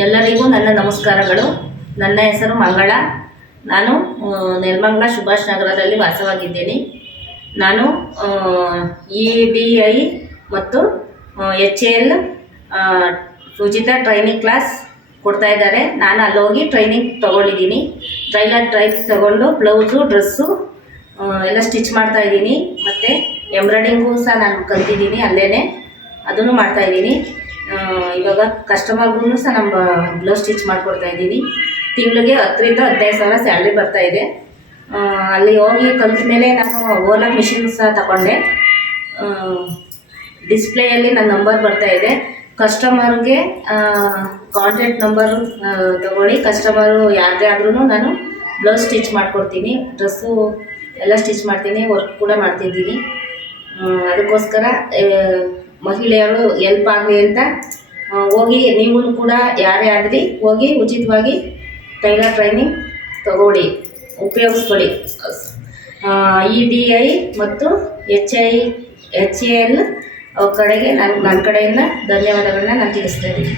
ಎಲ್ಲರಿಗೂ ನನ್ನ ನಮಸ್ಕಾರಗಳು. ನನ್ನ ಹೆಸರು ಮಂಗಳ. ನಾನು ನೆಲಮಂಗಲ ಸುಭಾಷ್ ನಗರದಲ್ಲಿ ವಾಸವಾಗಿದ್ದೇನೆ. ನಾನು EDI ಮತ್ತು HAL ಉಚಿತ ಟ್ರೈನಿಂಗ್ ಕ್ಲಾಸ್ ಕೊಡ್ತಾ ಇದ್ದಾರೆ. ನಾನು ಅಲ್ಲೋಗಿ ಟ್ರೈನಿಂಗ್ ತೊಗೊಂಡಿದ್ದೀನಿ. ಟ್ರೈಲರ್ ಡ್ರೈವ್ ತೊಗೊಂಡು ಬ್ಲೌಸು ಡ್ರೆಸ್ಸು ಎಲ್ಲ ಸ್ಟಿಚ್ ಮಾಡ್ತಾಯಿದ್ದೀನಿ. ಮತ್ತು ಎಂಬ್ರಾಯ್ಡಿಂಗು ಸಹ ನಾನು ಕಲ್ತಿದ್ದೀನಿ, ಅಲ್ಲೇ ಅದನ್ನು ಮಾಡ್ತಾಯಿದ್ದೀನಿ. ಇವಾಗ ಕಸ್ಟಮರ್ಗೂ ಸಹ ನಮ್ಮ ಬ್ಲೌಸ್ ಸ್ಟಿಚ್ ಮಾಡಿಕೊಡ್ತಾಯಿದ್ದೀನಿ. ತಿಂಗಳಿಗೆ 10,000 ರಿಂದ 15,000 ಸ್ಯಾಲ್ರಿ ಬರ್ತಾಯಿದೆ. ಅಲ್ಲಿ ಹೋಗಿ ಕಲಿತ ಮೇಲೆ ನಾನು ಓಲಾ ಮಿಷಿನ್ ಸಹ ತಗೊಂಡೆ. ಡಿಸ್ಪ್ಲೇಯಲ್ಲಿ ನನ್ನ ನಂಬರ್ ಬರ್ತಾಯಿದೆ. ಕಸ್ಟಮರ್ಗೆ ಕಾಂಟ್ಯಾಕ್ಟ್ ನಂಬರು ತಗೊಳ್ಳಿ. ಕಸ್ಟಮರು ಯಾರದೇ ಆದ್ರೂ ನಾನು ಬ್ಲೌಸ್ ಸ್ಟಿಚ್ ಮಾಡಿಕೊಡ್ತೀನಿ, ಡ್ರೆಸ್ಸು ಎಲ್ಲ ಸ್ಟಿಚ್ ಮಾಡ್ತೀನಿ, ವರ್ಕ್ ಕೂಡ ಮಾಡ್ತಿದ್ದೀನಿ. ಅದಕ್ಕೋಸ್ಕರ ಮಹಿಳೆಯರು ಹೆಲ್ಪ್ ಆಗಲಿ ಅಂತ ಹೋಗಿ ನೀವು ಕೂಡ ಯಾರೇ ಆಗಲಿ ಹೋಗಿ ಉಚಿತವಾಗಿ ಟೈಲರ್ ಟ್ರೈನಿಂಗ್ ತಗೊಳ್ಳಿ, ಉಪಯೋಗಿಸ್ಕೊಳ್ಳಿ. EDI ಮತ್ತು HAL ಕಡೆಗೆ ನನ್ನ ಕಡೆಯಿಂದ ಧನ್ಯವಾದಗಳನ್ನ ನಾನು ತಿಳಿಸ್ತಾ ಇದ್ದೀನಿ.